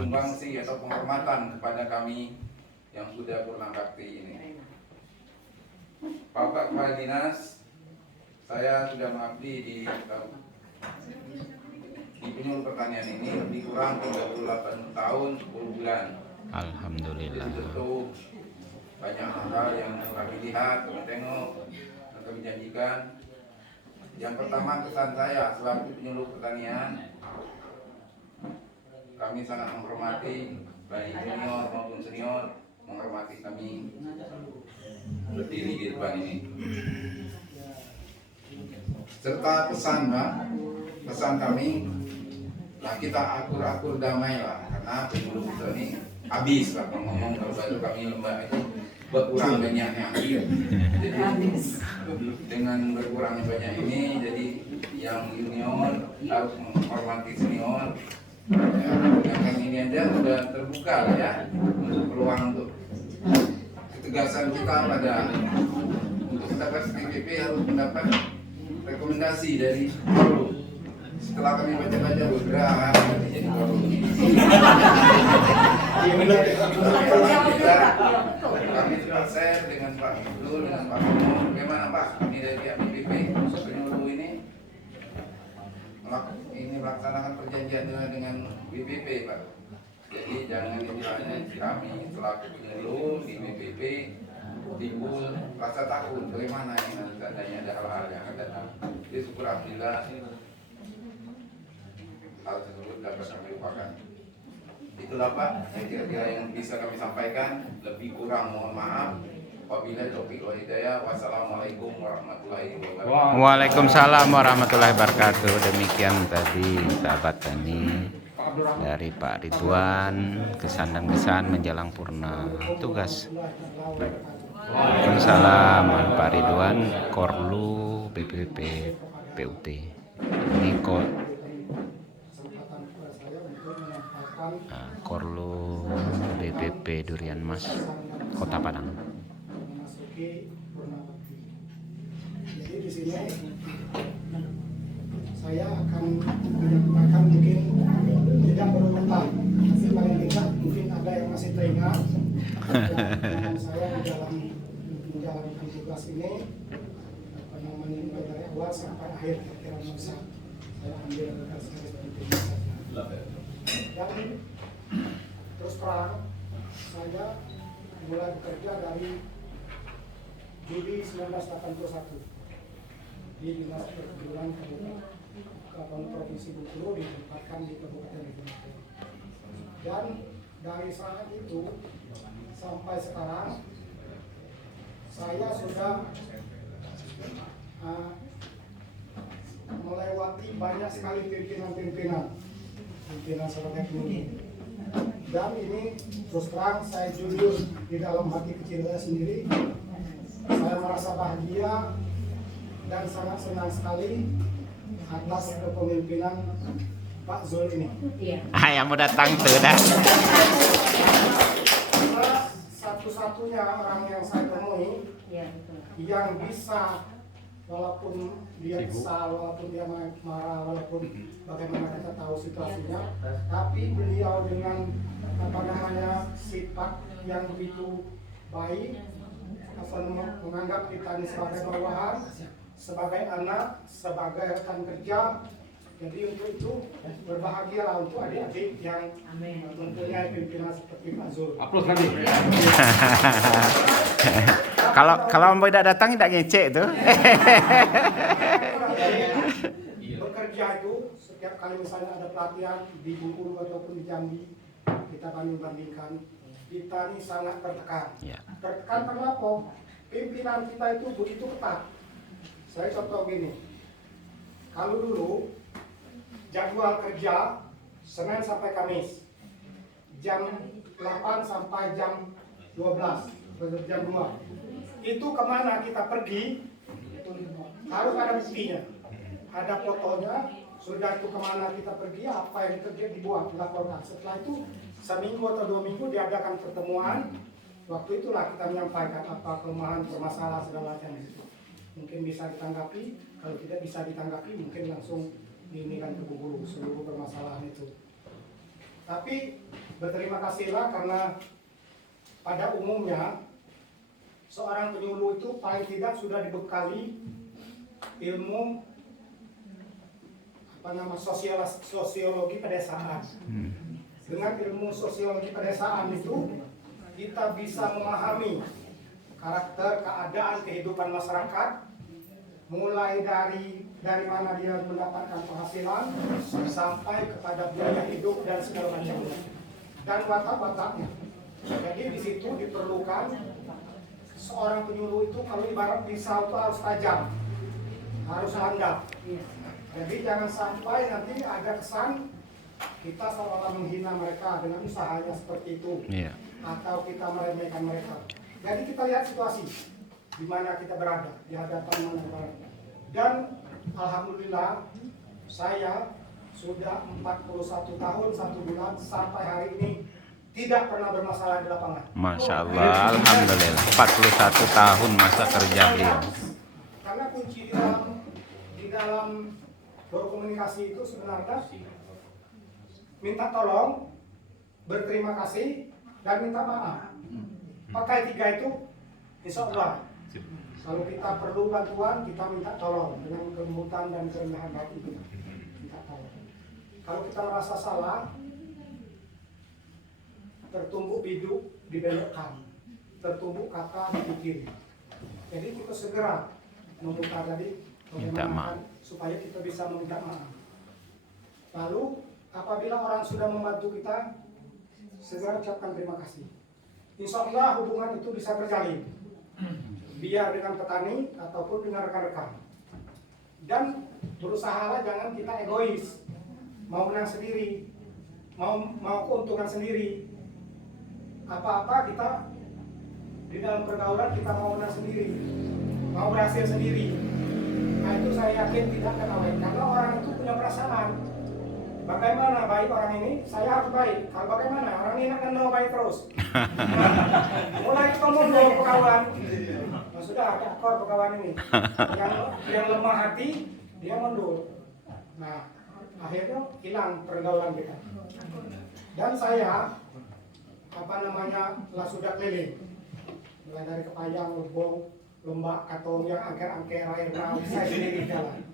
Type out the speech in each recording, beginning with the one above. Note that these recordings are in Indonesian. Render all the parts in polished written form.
sumbangsi atau penghormatan kepada kami yang sudah purna bakti ini. Bapak Kepala Dinas, saya sudah mengabdi di penyuluh pertanian ini lebih kurang 38 tahun 10 bulan. Alhamdulillah. Jadi tentu banyak hal yang kami lihat, kami tengok, dan kami janjikan. Yang pertama, kesan saya selaku penyuluh pertanian, kami sangat menghormati baik junior maupun senior, menghormati kami berdiri di depan ini. Serta pesan, Pak, pesan kami, nah kita akur-akur damai lah, karena penyuluh kita ini habis lah ngomong kalau baru kami lembah itu berkurang banyaknya. Jadi dengan berkurangnya banyak ini, jadi yang junior harus menghormati senior. Ya, dengan ini aja sudah terbuka lah ya untuk peluang untuk ketegasan kita pada untuk mendapat PPP harus mendapat rekomendasi dari Korlu. Setelah kami baca-baca beberapa jadi Korlu. Kami sempat share dengan Pak Ibnu, dengan Pak Ibnu, bagaimana Pak kami dari pihak PPP penyuluh ini melaksanakan perjanjian dengan BPP, Pak. Jadi jangan istilahnya kami selaku penyuluh di BPP timbul rasa takut bagaimana ini seandainya ada hal-hal yang akan datang. Jadi syukur alhamdulillah hal tersebut dapat kami lupakan. Itulah Pak yang kira-kira yang bisa kami sampaikan. Lebih kurang mohon maaf. Wabillahi taufiq wal hidayah. Wassalamualaikum warahmatullahi wabarakatuh. Waalaikumsalam warahmatullahi wabarakatuh. Demikian tadi sahabat tani dari Pak Ridwan, kesan dan kesan menjelang purna tugas. Waalaikumsalam Pak Ridwan, Korlu BPP PUT. Ini Korlu BPP Durian Mas Kota Padang. Jadi di sini saya akan menyampaikan mungkin tidak berurutan, tapi paling tidak mungkin ada yang masih teringat dengan saya di dalam menjalankan tugas ini dari awal sampai akhir kira-kira bisa saya ambil garis-garis penting saja. Dan terus terang saya mulai bekerja dari Juli 1981 di Dinas Perkebunan Kabupaten Provinsi Bengkulu ditempatkan di Kabupaten Bengkulu. Dan dari saat itu sampai sekarang saya sudah melewati banyak sekali pimpinan sebagai penyuluh. Dan ini terus terang saya jujur di dalam hati kecil saya sendiri, saya merasa bahagia dan sangat senang sekali atas kepemimpinan Pak Zul ini. Yang mau datang tuh dah. Satu-satunya orang yang saya temui yang bisa, walaupun dia kesal, walaupun dia marah, walaupun bagaimana kita tahu situasinya, tapi beliau dengan sifat yang begitu baik, menganggap kita ini sebagai bawahan, sebagai anak, sebagai rekan kerja. Jadi untuk itu berbahagialah untuk adik-adik yang mempunyai pimpinan seperti Pak Zul. Aplaus lagi. Kalau mau tidak datang tidak ngecek tuh. Bekerja itu setiap kali misalnya ada pelatihan di Bengkulu ataupun di Jambi, kita bandingkan, kita ini sangat tertekan. Ya. Tertekan karena apa? Pimpinan kita itu begitu ketat. Saya contoh gini, kalau dulu jadwal kerja Senin sampai Kamis, jam 8 sampai jam 12, jam 2. Itu kemana kita pergi, harus ada buktinya, ada fotonya, sudah itu kemana kita pergi, apa yang kerja dibuat, dilaporkan. Setelah itu seminggu atau 2 minggu diadakan pertemuan, waktu itulah kita menyampaikan apa kelemahan, permasalahan segala macam itu. Mungkin bisa ditanggapi, kalau tidak bisa ditanggapi mungkin langsung diinikan ke Bengkulu seluruh permasalahan itu. Tapi berterima kasihlah karena pada umumnya seorang penyuluh itu paling tidak sudah dibekali ilmu sosiologi pedesaan. Dengan ilmu sosiologi pedesaan itu kita bisa memahami karakter, keadaan, kehidupan masyarakat, mulai dari mana dia mendapatkan penghasilan sampai kepada biaya hidup dan segala macamnya, dan watak-wataknya. Jadi di situ diperlukan seorang penyuluh itu kalau ibarat pisau itu harus tajam, harus handal. Jadi jangan sampai nanti ada kesan kita seolah-olah menghina mereka dengan usahanya seperti itu, atau kita meremehkan mereka. Jadi kita lihat situasi di mana kita berada, di hadapan mana berada. Dan alhamdulillah saya sudah 41 tahun 1 bulan sampai hari ini tidak pernah bermasalah di lapangan. Masya Allah, alhamdulillah 41 tahun masa kerja beliau. Karena kunci di dalam berkomunikasi itu sebenarnya minta tolong, berterima kasih, dan minta maaf. Pakai 3 itu, insya Allah. Kalau kita perlu bantuan, kita minta tolong dengan kelembutan dan kerendahan hati kita. Minta tolong. Kalau kita merasa salah, tertumbuk biduk dibelokkan, tertumbuk kata dipikir. Jadi kita segera membuka tadi minta maaf supaya kita bisa meminta maaf. Lalu apabila orang sudah membantu kita, segera ucapkan terima kasih. Insya Allah hubungan itu bisa terjalin, biar dengan petani ataupun dengan rekan-rekan. Dan berusahalah jangan kita egois, mau menang sendiri, mau keuntungan sendiri. Apa-apa kita di dalam pergaulan kita mau menang sendiri, mau berhasil sendiri. Nah itu saya yakin tidak akan awet, karena orang itu punya perasaan. Bagaimana baik orang ini, saya harus baik. Kalau bagaimana orang ini akan mau baik terus. Mulai ketemu dulu pekawan, nah, sudah ada akor pekawan ini. Yang lemah hati dia mundur. Nah akhirnya hilang pergaulan kita. Dan saya lah sudah keliling, mulai dari Kepayang, Lebong, Lembak, Katong, yang angker-angker air laut, saya sendiri jalan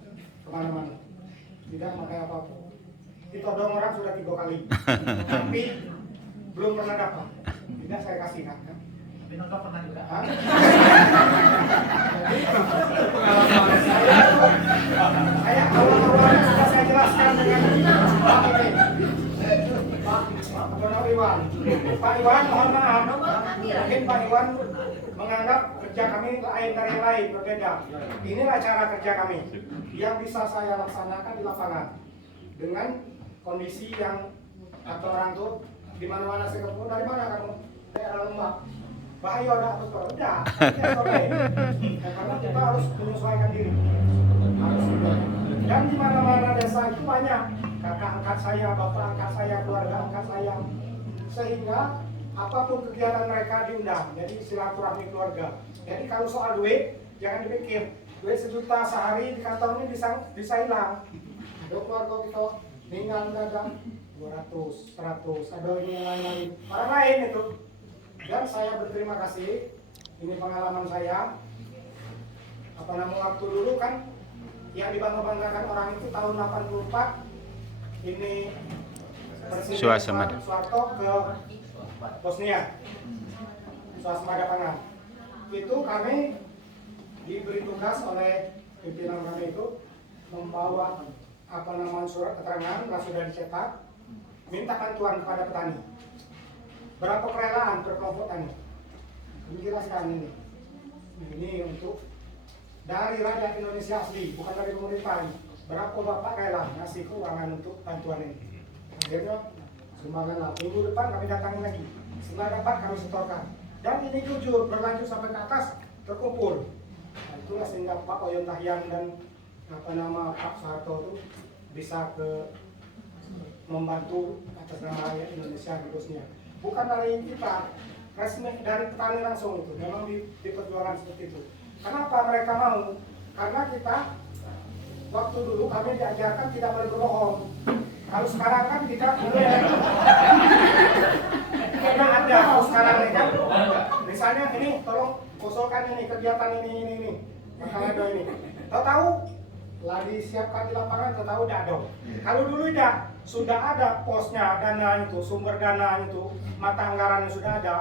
kemana-mana, tidak pakai apa-apa. Ditodong orang sudah 3 kali, tapi belum pernah dapat. Tidak saya kasih kan? Tapi nonton pernah juga. Jadi pengalaman saya awal-awal sudah saya jelaskan dengan Pak ini. Pak Iwan mohon maaf, mungkin Pak Iwan menganggap kerja kami lain dari yang lain, berbeda. Inilah cara kerja kami yang bisa saya laksanakan di lapangan dengan kondisi yang atau orang tuh di mana-mana saya ketemu, dari mana kamu? Daerah Lembak. Bahaya udah betul, udah. Karena kita harus menyesuaikan diri. Dan di mana-mana desa itu banyak kakak angkat saya, bapak angkat saya, keluarga angkat saya, sehingga apapun kegiatan mereka diundang. Jadi silaturahmi keluarga. Jadi kalau soal duit jangan dipikir duit 1 juta sehari di kantor ini bisa hilang. Ada keluarga kita tinggal dagang 200, 100, ada yang lain-lain, orang lain itu. Dan saya berterima kasih, ini pengalaman saya. Waktu dulu kan yang dibangga-banggakan orang itu tahun 84 ini Presiden Soeharto ke Bosnia, swasembada pangan. Itu kami diberi tugas oleh pimpinan kami itu membawa surat keterangan yang sudah dicetak, minta bantuan kepada petani. Berapa kerelaan per kelompok tani? Menjelaskan ini. Ini untuk dari rakyat Indonesia asli, bukan dari pemerintah. Berapa bapak rela ngasih keuangan untuk bantuan ini? Akhirnya sumbangan minggu depan kami datangin lagi. Setelah dapat kami setorkan. Dan ini jujur berlanjut sampai ke atas terkumpul. Nah, itulah sehingga Pak Oyon Tahyan dan Pak Soeharto itu bisa membantu atas nama rakyat Indonesia di Bosnia. Bukan dari kita, resmi dari petani langsung itu, memang diperjuangkan seperti itu. Kenapa mereka mau? Karena kita waktu dulu kami diajarkan tidak boleh berbohong. Kalau sekarang kan kita boleh. ini tolong usulkan ini kegiatan ini. Makanya ada ini. Tahu-tahu lah disiapkan di lapangan, tahu-tahu tidak ada. Kalau dulu tidak, sudah ada posnya, dana itu, sumber dana itu, mata anggaran yang sudah ada,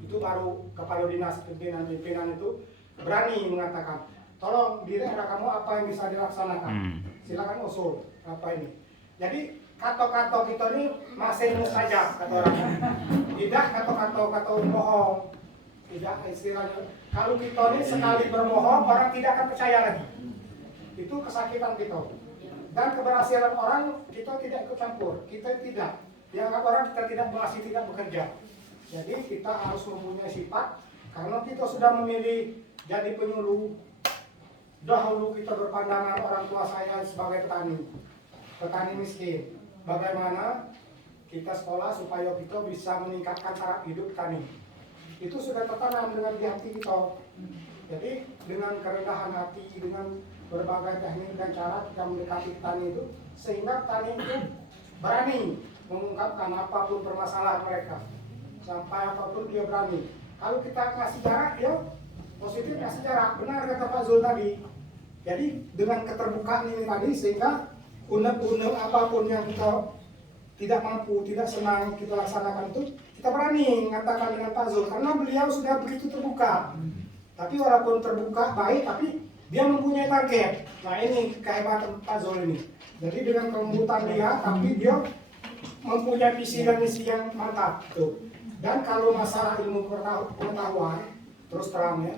itu baru kepala dinas pimpinan itu berani mengatakan, tolong di daerah kamu apa yang bisa dilaksanakan, silakan usul apa ini. Jadi kato-kato kita ini masih saja kata orang, tidak kato-kato bohong, tidak istilahnya. Kalau kita ini sekali berbohong orang tidak akan percaya lagi, itu kesakitan kita. Dan keberhasilan orang kita tidak ikut campur, kita tidak dianggap orang kita tidak masih tidak bekerja. Jadi kita harus mempunyai sifat, karena kita sudah memilih jadi penyuluh. Dahulu kita berpandangan orang tua saya sebagai petani miskin. Bagaimana kita sekolah supaya kita bisa meningkatkan taraf hidup petani. Itu sudah tertanam dengan di hati kita. Jadi dengan kerendahan hati, dengan berbagai teknik dan cara kita mendekati petani itu, sehingga petani itu berani mengungkapkan apapun permasalahan mereka. Sampai apapun dia berani. Kalau kita ngasih jarak, dia positif ngasih jarak. Benar kata Pak Zul tadi. Jadi dengan keterbukaan ini tadi, sehingga unek-unek apapun yang kita tidak mampu, tidak senang kita laksanakan itu, kita berani mengatakan dengan Pak Zul, karena beliau sudah begitu terbuka. Tapi walaupun terbuka baik, tapi dia mempunyai target. Nah ini kehebatan Pak Zul ini. Jadi dengan kelembutan dia, tapi dia mempunyai visi dan misi yang mantap. Tuh. Dan kalau masalah ilmu pengetahuan, terus terang ya,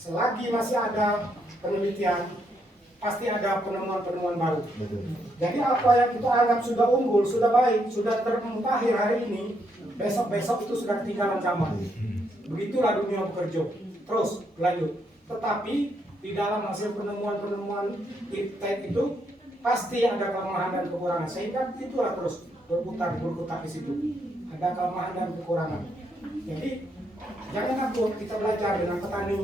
selagi masih ada penelitian, pasti ada penemuan-penemuan baru. Jadi apa yang kita anggap sudah unggul, sudah baik, sudah termutakhir hari ini, besok-besok itu sudah ketinggalan zaman. Begitulah dunia bekerja. Terus lanjut. Tetapi di dalam hasil penemuan-penemuan itu pasti ada kelemahan dan kekurangan. Sehingga itulah terus berputar di situ. Ada kelemahan dan kekurangan. Jadi jangan takut kita belajar dengan petani,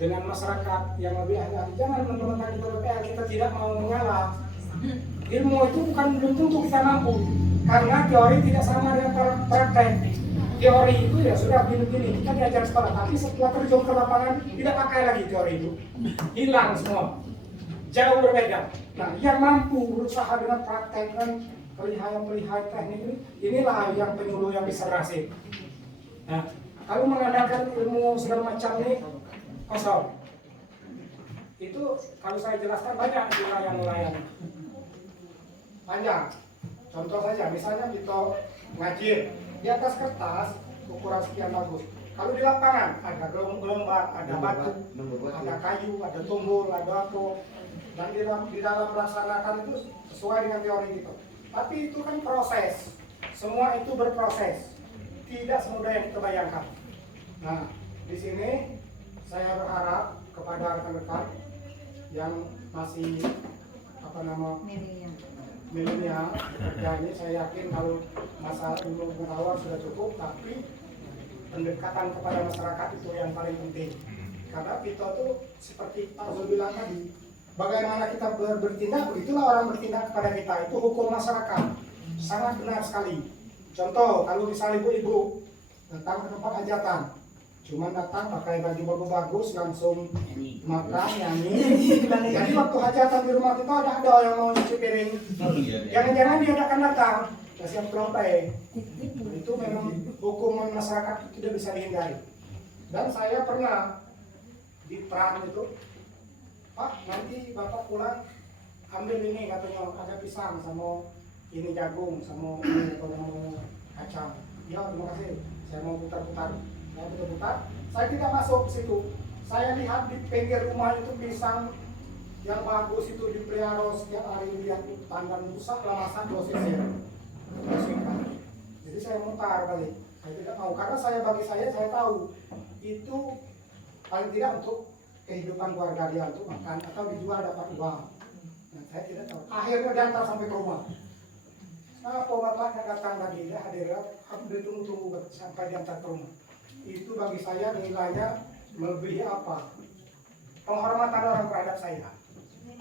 dengan masyarakat yang lebih ahli. Jangan teman-teman kita BPL, kita tidak mau mengalah. Ilmu itu bukan belum tentu kita mampu, karena teori tidak sama dengan praktek. Teori itu ya sudah gini-gini, kita diajar sekolah, tapi setelah terjun ke lapangan tidak pakai lagi teori itu, hilang semua, jauh berbeda. Nah, yang mampu berusaha dengan praktek dan pelihara teknik inilah yang penyuluh yang bisa berhasil. Nah, kalau mengandalkan ilmu segala macam ini kosong. Itu kalau saya jelaskan banyak nilai-nilai panjang. Contoh saja, misalnya kita ngajir di atas kertas ukuran sekian bagus. Kalau di lapangan ada gelombang, ada batu, ada kayu, ada tumbul, ada apa. Dan di dalam melaksanakan itu sesuai dengan teori gitu. Tapi itu kan proses. Semua itu berproses. Tidak semudah yang kita bayangkan. Nah, di sini saya berharap kepada rekan-rekan yang masih milenial bekerja ini, saya yakin kalau masalah ilmu pengetahuan sudah cukup, tapi pendekatan kepada masyarakat itu yang paling penting. Karena kita tuh seperti Pak Zul bilang tadi, bagaimana kita bertindak, begitulah orang bertindak kepada kita. Itu hukum masyarakat, sangat benar sekali. Contoh, kalau misalnya ibu-ibu datang ke tempat hajatan, cuma datang pakai baju bagus, langsung makan, nyanyi. Jadi waktu hajatan di rumah kita ada yang mau nyuci piring. Jangan-jangan dia akan datang, kasih amplopnya. Itu memang hukuman masyarakat itu tidak bisa dihindari. Dan saya pernah di Tran itu, Pak, nanti Bapak pulang ambil ini, katanya ada pisang sama ini jagung sama ini kacang. Ya, terima kasih. Saya mau putar-putar. Saya tidak masuk ke situ. Saya lihat di pinggir rumah itu pisang yang bagus itu dipelihara setiap hari, lihat tandan rusak lah, masa dosisnya. Jadi saya mutar balik. Saya tidak mau, karena bagi saya tahu itu paling tidak untuk kehidupan keluarga dia, untuk makan atau dijual dapat uang. Nah, saya tidak tahu. Akhirnya diantar sampai ke rumah. Kenapa bapaknya datang tadi? Dia hadir, aku ditunggu-tunggu sampai diantar ke rumah. Itu bagi saya nilainya melebihi apa? Penghormatan orang terhadap saya.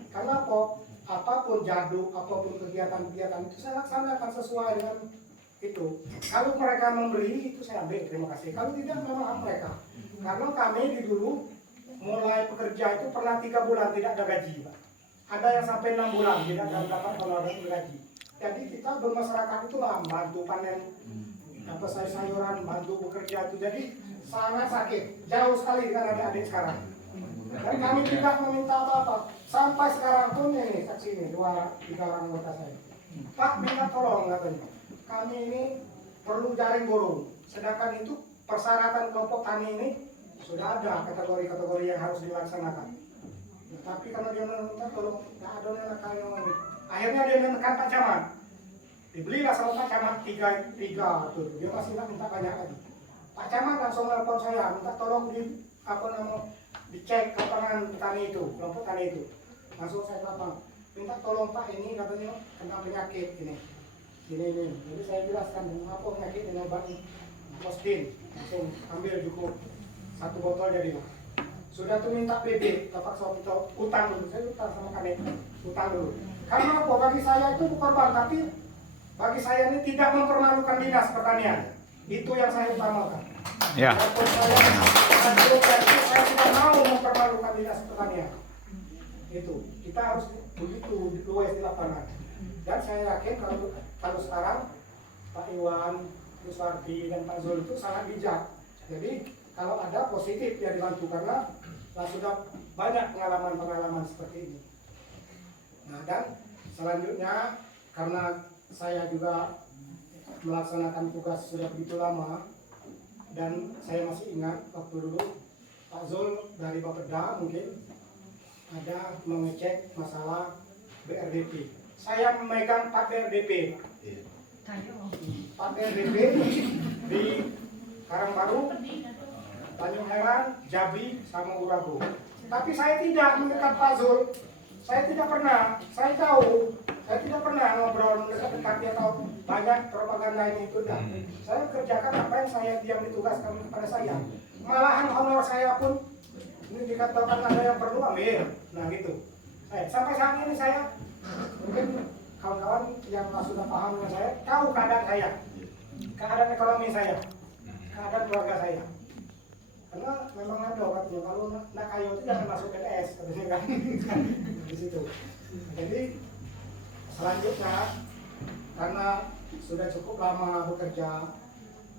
Karena apa? Apapun jaduk, apapun kegiatan-kegiatan itu saya laksanakan sesuai dengan Itu kalau mereka memberi itu saya ambil, terima kasih. Kalau tidak memang hak mereka. Karena kami di dulu mulai bekerja itu pernah 3 bulan tidak ada gaji, Pak. Ada yang sampai 6 bulan tidak dapat honorer gaji. Jadi kita bermasyarakat itu lah bantu panen apa sayur-sayuran, bantu bekerja itu. Jadi sangat sakit, jauh sekali dengan adik-adik sekarang. Dan kami tidak meminta apa-apa. Sampai sekarang pun ini saksi ini 2-3 orang anggota saya. Pak minta tolong katanya. Kami ini perlu jaring burung. Sedangkan itu persyaratan kelompok tani ini sudah ada kategori-kategori yang harus dilaksanakan. Nah, tapi karena dia minta tolong, nggak ada menekan yang ini. Akhirnya dia menekan Pak Camat. Dibelilah sama Pak Camat 3 tuh. Dia masih nggak minta banyak lagi. Pak Camat langsung telepon saya, minta tolong dicek lapangan tani itu, kelompok tani itu. Langsung saya telepon, minta tolong Pak ini katanya kena penyakit ini. Jadi saya jelaskan apa penyakit ini obat Mostin. Langsung ambil cukup 1 botol jadi Pak. Sudah tuh minta BB, terpaksa kita utang dulu. Saya utang sama Kadek, utang dulu. Karena apa? Bagi saya itu korban, tapi bagi saya ini tidak mempermalukan dinas pertanian. Itu yang saya utamakan. Ya. Walaupun saya tidak mau mempermalukan dinas pertanian. Itu kita harus begitu luas di lapangan. Dan saya yakin kalau sekarang Pak Iwan, Gus Wardi dan Pak Zul itu sangat bijak. Jadi kalau ada positif ya dibantu karena sudah banyak pengalaman-pengalaman seperti ini. Nah dan selanjutnya karena saya juga melaksanakan tugas sudah begitu lama dan saya masih ingat waktu dulu Pak Zul dari Bapeda mungkin ada mengecek masalah BRDP. Saya memegang Pak BRDP. Pak BRDP di Karangbaru, Tanjung Heran, Jabi, sama Urago. Tapi saya tidak mendekat Pak Zul. Saya tidak pernah. Saya tahu. Saya tidak pernah ngobrol mendekat-dekati atau banyak propaganda ini itu. Saya kerjakan apa yang saya diam ditugaskan kepada saya. Malahan honor saya pun ini dikatakan ada yang perlu ambil. Nah gitu. Sampai saat ini saya mungkin kawan-kawan yang sudah paham dengan saya tahu keadaan saya, keadaan ekonomi saya, keadaan keluarga saya. Karena memang ada katanya kalau nak kayu itu jangan masuk PNS katanya kan di situ. Jadi selanjutnya karena sudah cukup lama bekerja,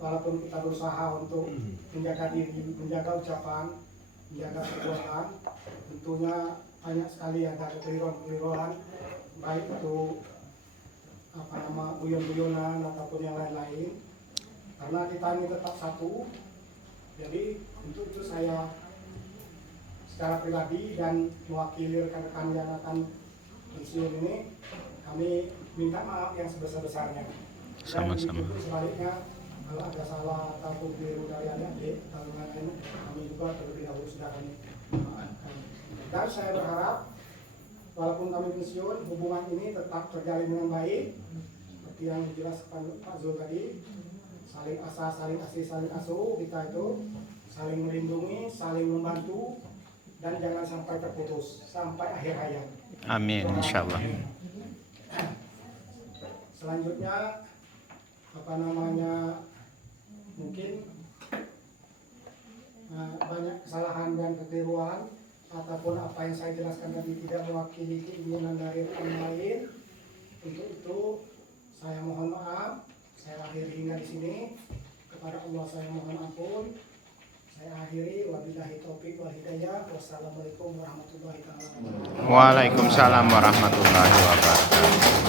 walaupun kita berusaha untuk menjaga diri, menjaga ucapan, menjaga perbuatan, tentunya banyak sekali ada kekeliruan-kekeliruan, baik itu guyon-guyonan ataupun yang lain-lain. Karena kita ini tetap satu, jadi untuk itu saya secara pribadi dan mewakili rekan-rekan yang akan pensiun ini, kami minta maaf yang sebesar-besarnya. Sama-sama. Dan sebaliknya kalau ada salah ataupun keliru dari adik-adik atau lain, kami juga terlebih dahulu sudah kami maafkan. Dan saya berharap walaupun kami pensiun, hubungan ini tetap terjalin dengan baik seperti yang dijelaskan Pak Zul tadi, saling asa, saling asih, saling asuh, kita itu saling melindungi, saling membantu, dan jangan sampai terputus sampai akhir hayat. Amin, insyaallah. Selanjutnya mungkin banyak kesalahan dan kekeliruan ataupun apa yang saya jelaskan tadi tidak mewakili keinginan dari rekan lain. Untuk itu saya mohon maaf. Saya akhiri hingga di sini. Kepada Allah saya mohon ampun. Saya akhiri, wabillahi taufiq wal hidayah. Wassalamualaikum warahmatullahi wabarakatuh. Waalaikumsalam warahmatullahi wabarakatuh.